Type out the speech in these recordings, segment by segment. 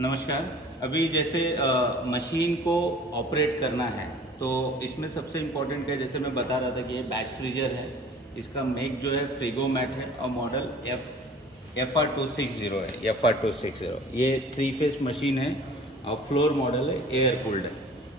नमस्कार। अभी जैसे मशीन को ऑपरेट करना है तो इसमें सबसे इम्पोर्टेंट क्या है, जैसे मैं बता रहा था कि ये बैच फ्रीजर है। इसका मेक जो है फ्रीगोमैट है और मॉडल FR260 है। FR260 ये 3 फेस मशीन है और फ्लोर मॉडल है, एयर कूल्ड है।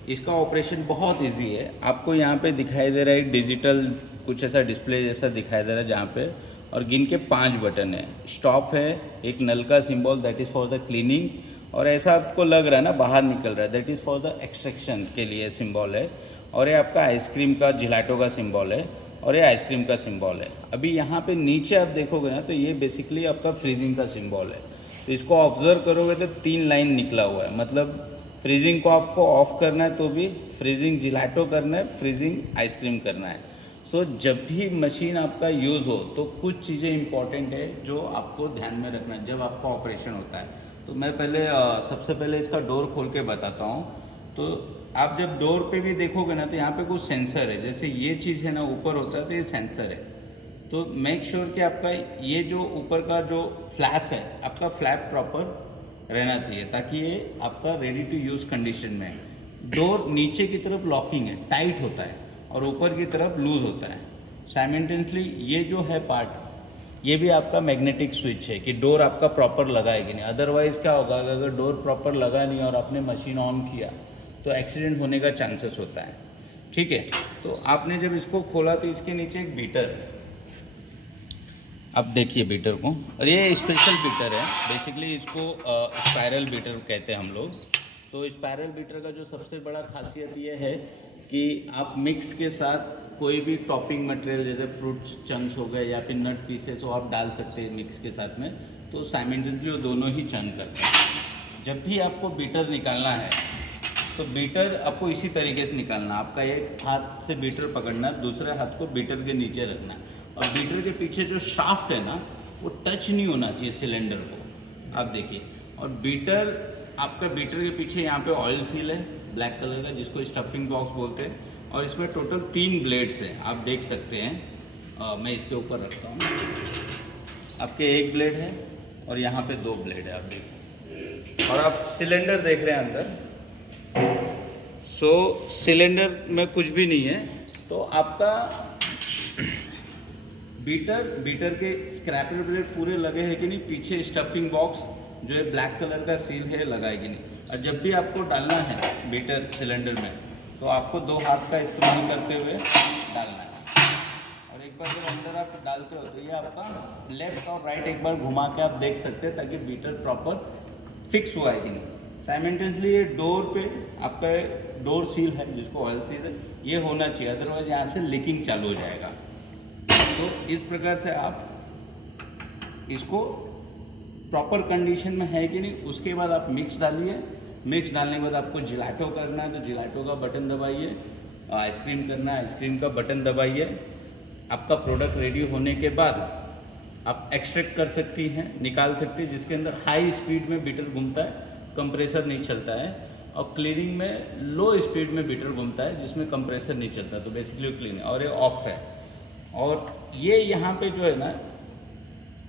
इसका ऑपरेशन बहुत इजी है। आपको यहाँ पे दिखाई दे रहा है डिजिटल कुछ ऐसा डिस्प्ले जैसा दिखाई दे रहा है जहाँ पे, और गिन के 5 बटन है। स्टॉप है, एक नल का symbol that is for the cleaning, और ऐसा आपको लग रहा है ना बाहर निकल रहा है, that is for the extraction के लिए सिंबल है। और ये आपका आइसक्रीम का जिलाटो का सिंबल है, और ये आइसक्रीम का सिंबल है। अभी यहाँ पे नीचे आप देखोगे ना तो ये बेसिकली आपका फ्रीजिंग का सिंबल है। तो इसको ऑब्जर्व करोगे तो 3 लाइन निकला हुआ है, मतलब फ्रीजिंग को आपको ऑफ करना है तो भी, फ्रीजिंग जिलाटो करना है, फ्रीजिंग आइसक्रीम करना है। सो जब भी मशीन आपका यूज़ हो तो कुछ चीज़ें इंपॉर्टेंट है जो आपको ध्यान में रखना है जब आपका ऑपरेशन होता है। तो मैं पहले सबसे पहले इसका डोर खोल के बताता हूँ। तो आप जब डोर पे भी देखोगे ना तो यहाँ पे कुछ सेंसर है, जैसे ये चीज़ है ना ऊपर होता है तो ये सेंसर है। तो मेक श्योर कि आपका ये जो ऊपर का जो फ्लैप है, आपका फ्लैप प्रॉपर रहना चाहिए ताकि ये आपका रेडी टू यूज़ कंडीशन में है। डोर नीचे की तरफ लॉकिंग है, टाइट होता है, और ऊपर की तरफ लूज़ होता है साइमल्टेनियसली। ये जो है पार्ट, ये भी आपका मैग्नेटिक स्विच है कि डोर आपका प्रॉपर लगा है कि नहीं। अदरवाइज़ क्या होगा, अगर डोर प्रॉपर लगा नहीं और आपने मशीन ऑन किया तो एक्सीडेंट होने का चांसेस होता है। ठीक है, तो आपने जब इसको खोला तो इसके नीचे एक बीटर है, आप देखिए बीटर को, और ये स्पेशल बीटर है। बेसिकली इसको स्पायरल बीटर कहते हैं हम लोग। तो स्पायरल बीटर का जो सबसे बड़ा खासियत ये है कि आप मिक्स के साथ कोई भी टॉपिंग मटेरियल जैसे फ्रूट चंक्स हो गए या फिर नट पीसेस हो आप डाल सकते हैं मिक्स के साथ में, तो साइमल्टेनियसली वो दोनों ही चंक करते हैं। जब भी आपको बीटर निकालना है तो बीटर आपको इसी तरीके से निकालना, आपका एक हाथ से बीटर पकड़ना, दूसरे हाथ को बीटर के नीचे रखना, और बीटर के पीछे जो शाफ्ट है ना वो टच नहीं होना चाहिए सिलेंडर को। आप देखिए, और बीटर आपका बीटर के पीछे यहाँ पे ऑयल सील है ब्लैक कलर का, जिसको स्टफिंग बॉक्स बोलते हैं, और इसमें टोटल 3 ब्लेड्स हैं, आप देख सकते हैं। मैं इसके ऊपर रखता हूँ, आपके एक ब्लेड है और यहाँ पे 2 ब्लेड है, आप देखिए, और आप सिलेंडर देख रहे हैं अंदर। सिलेंडर में कुछ भी नहीं है। तो आपका बीटर के स्क्रैपर ब्लेड पूरे लगे हैं कि नहीं, पीछे स्टफिंग बॉक्स जो है ब्लैक कलर का सील है लगा है कि नहीं। और जब भी आपको डालना है बीटर सिलेंडर में तो आपको 2 हाथ का इस्तेमाल करते हुए डालना है। और एक बार जब अंदर आप डालते हो तो ये आपका लेफ्ट और राइट एक बार घुमा के आप देख सकते हैं ताकि बीटर प्रॉपर फिक्स हुआ है कि नहीं। साइमल्टेनियसली ये डोर पे आपका डोर सील है जिसको ऑयल सील है, ये होना चाहिए, अदरवाइज यहाँ से लीकिंग चालू हो जाएगा। तो इस प्रकार से आप इसको प्रॉपर कंडीशन में है कि नहीं, उसके बाद आप मिक्स डालिए। मिक्स डालने के बाद आपको जिलाटो करना है तो जिलाटो का बटन दबाइए, आइसक्रीम करना है आइसक्रीम का बटन दबाइए। आपका प्रोडक्ट रेडी होने के बाद आप एक्सट्रैक्ट कर सकती हैं, निकाल सकती हैं, जिसके अंदर हाई स्पीड में बीटर घूमता है, कंप्रेसर नहीं चलता है, और क्लीनिंग में लो स्पीड में बीटर घूमता है जिसमें कंप्रेसर नहीं चलता, तो बेसिकली क्लीन, और ये ऑफ है। और ये यहाँ पे जो है ना,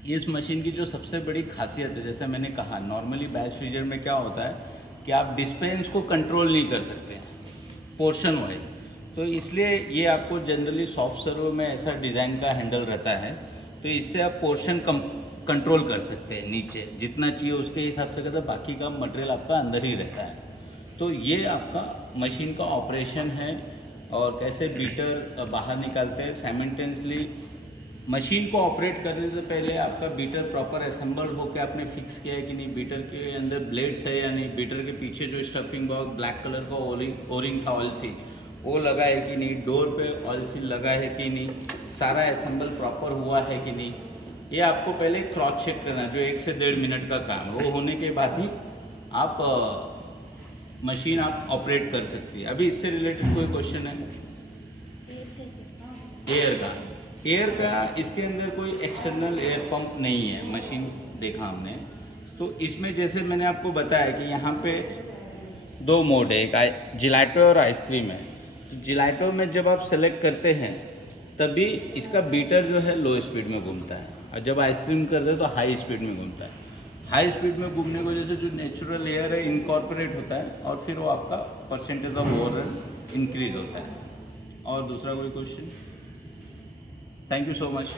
इस मशीन की जो सबसे बड़ी खासियत है, जैसे मैंने कहा नॉर्मली बैच फ्रीजर में क्या होता है कि आप डिस्पेंस को कंट्रोल नहीं कर सकते पोर्शन वाइज। तो इसलिए ये आपको जनरली सॉफ्ट सर्वो में ऐसा डिज़ाइन का हैंडल रहता है, तो इससे आप पोर्शन कंट्रोल कर सकते हैं, नीचे जितना चाहिए उसके हिसाब से करते, बाकी का मटेरियल आपका अंदर ही रहता है। तो ये आपका मशीन का ऑपरेशन है, और कैसे बीटर बाहर निकालते हैं। साइमल्टेनियसली मशीन को ऑपरेट करने से पहले आपका बीटर प्रॉपर असेंबल होकर आपने फिक्स किया है कि नहीं, बीटर के अंदर ब्लेड्स है या नहीं, बीटर के पीछे जो स्टफिंग बॉक्स ब्लैक कलर का ओरिंग था ऑयल सील वो लगा है कि नहीं, डोर पे ऑयल सील लगा है कि नहीं, सारा असेंबल प्रॉपर हुआ है कि नहीं, ये आपको पहले क्रॉस चेक करना है, जो 1 से 1.5 मिनट का काम है। वो होने के बाद ही आप मशीन आप ऑपरेट कर सकती है। अभी इससे रिलेटेड कोई क्वेश्चन है? एयर का इसके अंदर कोई एक्सटर्नल एयर पंप नहीं है, मशीन देखा हमने। तो इसमें जैसे मैंने आपको बताया कि यहाँ पे 2 मोड है, एक जिलाटो और आइसक्रीम है। जिलाटो में जब आप सेलेक्ट करते हैं तभी इसका बीटर जो है लो स्पीड में घूमता है, और जब आइसक्रीम करते हैं तो हाई स्पीड में घूमता है। हाई स्पीड में घूमने की वजह से जो नेचुरल एयर है इनकॉर्पोरेट होता है और फिर वो आपका परसेंटेज ऑफ ओवररन इंक्रीज होता है। और दूसरा कोई question? Thank you so much.